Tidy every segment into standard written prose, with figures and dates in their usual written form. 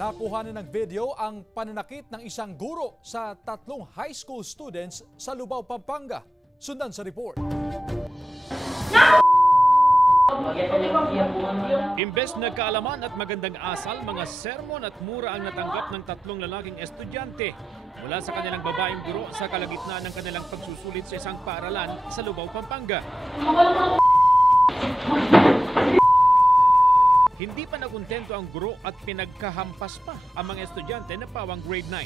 Nakuha na ng video ang pananakit ng isang guro sa 3 high school students sa Lubao, Pampanga. Sundan sa report. Imbes na kaalaman at magandang asal, mga sermon at mura ang natanggap ng 3 lalaking estudyante mula sa kanilang babaeng guro sa kalagitnaan ng kanilang pagsusulit sa isang paaralan sa Lubao, Pampanga. Hindi pa nakontento ang guro at pinagkahampas pa ang mga estudyante na pawang grade 9.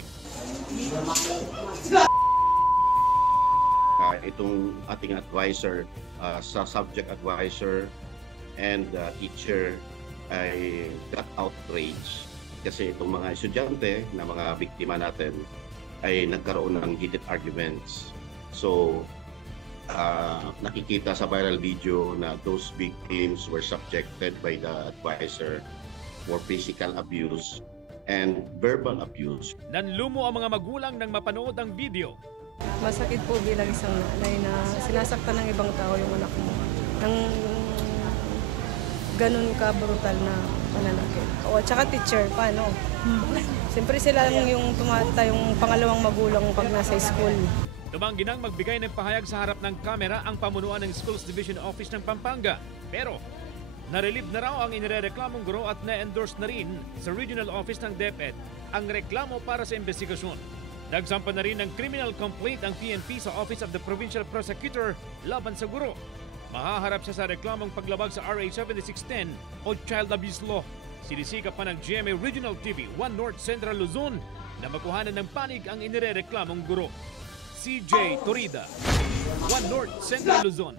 Itong ating advisor, sa subject advisor and teacher ay got outraged kasi itong mga estudyante na mga biktima natin ay nagkaroon ng heated arguments. So, nakikita sa viral video na those victims were subjected by the advisor for physical abuse and verbal abuse. Nanlumo ang mga magulang nang mapanood ang video. Masakit po bilang isang nanay na sinasaktan ng ibang tao yung anak mo ng ganun ka brutal na pananakit. O at saka teacher, paano? Siyempre sila yung yung pangalawang magulang pag nasa school. Tumanggi nang magbigay ng pahayag sa harap ng kamera ang pamunuan ng Schools Division Office ng Pampanga. Pero narelieve na raw ang inirereklamong guro at na-endorse na rin sa Regional Office ng DepEd ang reklamo para sa investigasyon. Nagsampa na rin ng criminal complaint ang PNP sa Office of the Provincial Prosecutor laban sa guro. Mahaharap siya sa reklamong paglabag sa RA 7610 o Child Abuse Law. Sinisikap pa ng GMA Regional TV 1 North Central Luzon na makuhanan ng panig ang inirereklamong guro. CJ Torida, 1 North Central Luzon.